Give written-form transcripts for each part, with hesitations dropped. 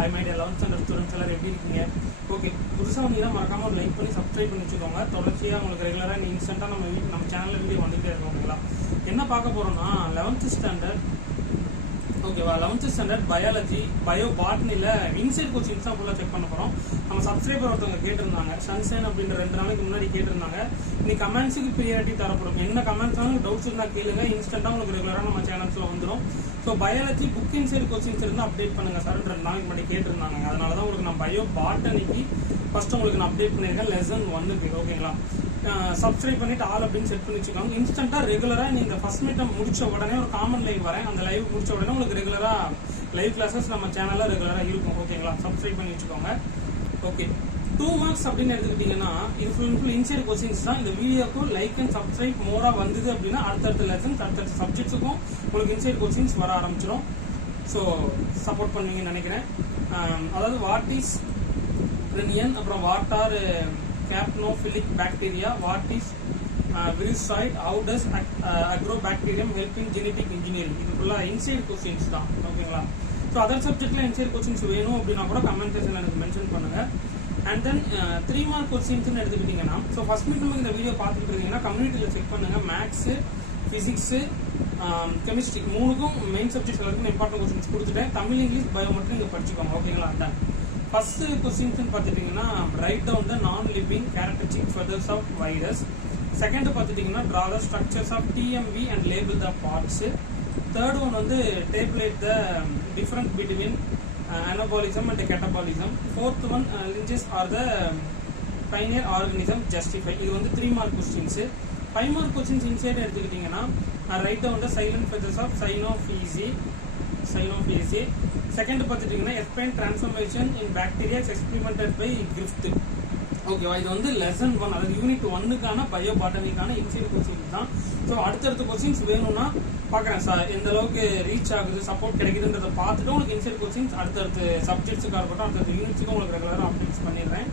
Hi my dear 11th standard students எல்லாரும் எப்படி இருக்கீங்க? ஓகே, புதுசா வந்தீங்கன்னா மறக்காம ஒரு லைக் பண்ணி சப்ஸ்கிரைப் பண்ணி வச்சுக்கோங்க. தொடர்ச்சியா உங்களுக்கு ரெகுலரா இன்ஸ்டன்ட்டா நம்ம சேனல்ல வீடியோ வந்துட்டே இருக்கும். ஓகேங்களா? என்ன பார்க்க போறோம்னா 11th ஸ்டாண்டர்ட் ஓகேவா 11th ஸ்டாண்டர்ட் பயாலஜி பயோ பாட்னில இன்சைட் கோச்சிங்ஸ் தான் ஃபுல்லாக செக் பண்ண போகிறோம். நம்ம சப்ஸ்கிரைபர் ஒருத்தவங்க கேட்டிருந்தாங்க, சன்சைன் அப்படின்ற 2 நாளைக்கு முன்னாடி கேட்டிருந்தாங்க. இன்னைக்கு கமெண்ட்ஸுக்கு ப்ரியாரிட்டி தரப்படும். என்ன கமெண்ட்ஸாலும் டவுட்ஸ் இருந்தால் கேளுங்க, இன்ஸ்டன்ட்டாக உங்களுக்கு ரெகுலராக நம்ம சேனல்ஸில் வந்துடும். So biology book inside coachings இருந்தால் அப்டேட் பண்ணுங்க சார் 2 நாளைக்கு முன்னாடி கேட்டிருந்தாங்க. அதனால தான் உங்களுக்கு நான் பயோ பாட்டனிக்கு ஃபர்ஸ்ட் உங்களுக்கு நான் அப்டேட் பண்ணியிருக்கேன். லெசன் 1 ஓகேங்களா? சப்ஸ்கிரைப் பண்ணிட்டு ஆல் அப்படின்னு செட் பண்ணி வச்சுக்கோங்க. இன்ஸ்டன்ட்டா ரெகுலரா நீங்க ஃபர்ஸ்ட் மீட்டம் முடிச்ச உடனே ஒரு காமன் லைவ் வரேன். அந்த லைவ் முடிச்ச உடனே உங்களுக்கு ரெகுலரா லைவ் கிளாஸஸ் நம்ம சேனல்ல ரெகுலரா இருக்கும். ஓகேங்களா? சப்ஸ்கிரைப் பண்ணி வச்சுக்கோங்க. ஓகே, 2 மார்க்ஸ் அப்படின்னு எடுத்துக்கிட்டீங்கன்னா இது ஃபுல் இன்சைட் கோச்சிங்ஸ் தான். இந்த வீடியோக்கு லைக் அண்ட் சப்ஸ்கிரைப் மோரா வந்தது அப்படின்னா அடுத்தடுத்த லெசன்ஸ் அடுத்தடுத்த சப்ஜெக்ட்ஸுக்கும் உங்களுக்கு இன்சைட் கோச்சிங்ஸ் வர ஆரம்பிச்சிடும். ஸோ சப்போர்ட் பண்ணுவீங்கன்னு நினைக்கிறேன். அதாவது வாட் இஸ் பிரினியன், அப்புறம் what are capnophilic bacteria, what is virusoid, how does agrobacterium help in genetic engineering. இது ஃபுல்லா இன்சைட் क्वेश्चंस தான். ஓகேங்களா? சோ அதர் சப்ஜெக்ட்ல இன்சைட் क्वेश्चंस வேணும் அப்படினா கூட கமெண்ட் செக்ஷன்ல எனக்கு மென்ஷன் பண்ணுங்க. அண்ட் தென் 3 மார்க் क्वेश्चंस ன்னு எடுத்துக்கிட்டீங்கன்னா சோ ஃபர்ஸ்ட் மீட் நமக்கு இந்த வீடியோ பார்த்துட்டு இருக்கீங்கன்னா கம்யூனிட்டில செக் பண்ணுங்க. மேத்ஸ், பிசிக்ஸ், கெமிஸ்ட்ரி மூணுக்கும் மெயின் சப்ஜெக்ட்ஸ் எல்லாத்துக்கும் இம்பார்ட்டன்ட் क्वेश्चंस கொடுத்துட்டேன். தமிழ், இங்கிலீஷ், பயோ மட்டும் நீங்க படிச்சுக்கோங்க. ஓகேங்களா? டன். ஃபர்ஸ்ட் क्वेश्चंस பார்த்துட்டீங்கன்னா write down the non living characteristic features of virus. Second பார்த்துட்டீங்கன்னா draw the structures of TMV and label the parts. Third one வந்து tabulate the difference between anabolism and catabolism. fourth one lineages are the pioneer organism justify. இது வந்து 3 mark questions. 5 mark questions insight எடுத்துக்கிட்டீங்கன்னா write down the salient features of Synophaceae. Second பார்த்துட்டீங்கன்னா explain transformation in bacteria experimented by Griffith. ஓகேவா? இது வந்து lesson 1 அதாவது unit 1க்கான bio பாட்டனிக்கான இன்சைட் கோச்சிங்ஸ் தான். ஸோ அடுத்தடுத்த கோச்சிங்ஸ் வேணும்னா பார்க்குறேன் சார் எந்த அளவுக்கு ரீச் ஆகுது, சப்போர்ட் கிடைக்குதுன்றதை பார்த்துட்டு உங்களுக்கு இன்சைட் கோச்சிங்ஸ் அடுத்தடுத்து சப்ஜெக்ட்ஸுக்காக இருக்கட்டும் அடுத்தடுத்த யூனிட்ஸுக்கும் உங்களுக்கு ரெகுலராக அப்டேட்ஸ் பண்ணிடுறேன்.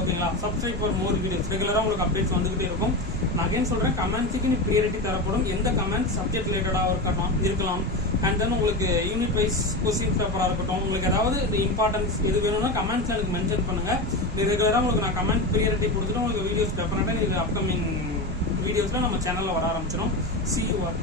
ஓகேங்களா? Subscribe for more videos. ரெகுலராக உங்களுக்கு அப்டேட்ஸ் வந்துகிட்டே இருக்கும். நான் அகைன் சொல்றேன், கமெண்ட்ஸுக்கு ப்ரியாரிட்டி தரப்படும். எந்த கமெண்ட் சப்ஜெக்ட் ரிலேட்டடாக இருக்கலாம். அண்ட் தென் உங்களுக்கு யூனிட் வைஸ் கொஸ்டின் பேப்பராக இருக்கட்டும், உங்களுக்கு ஏதாவது இம்பார்ட்டன்ஸ் எது வேணும்னா கமெண்ட்ஸ் எனக்கு மென்ஷன் பண்ணுங்க. ரெகுலராக உங்களுக்கு நான் கமெண்ட் ப்ரியாரிட்டி கொடுத்துட்டு உங்களுக்கு வீடியோஸ் டெஃபினட்டாக இது அப்கமிங் வீடியோஸ்ல நம்ம சேனல்ல வர ஆரம்பிச்சிடும். See you all.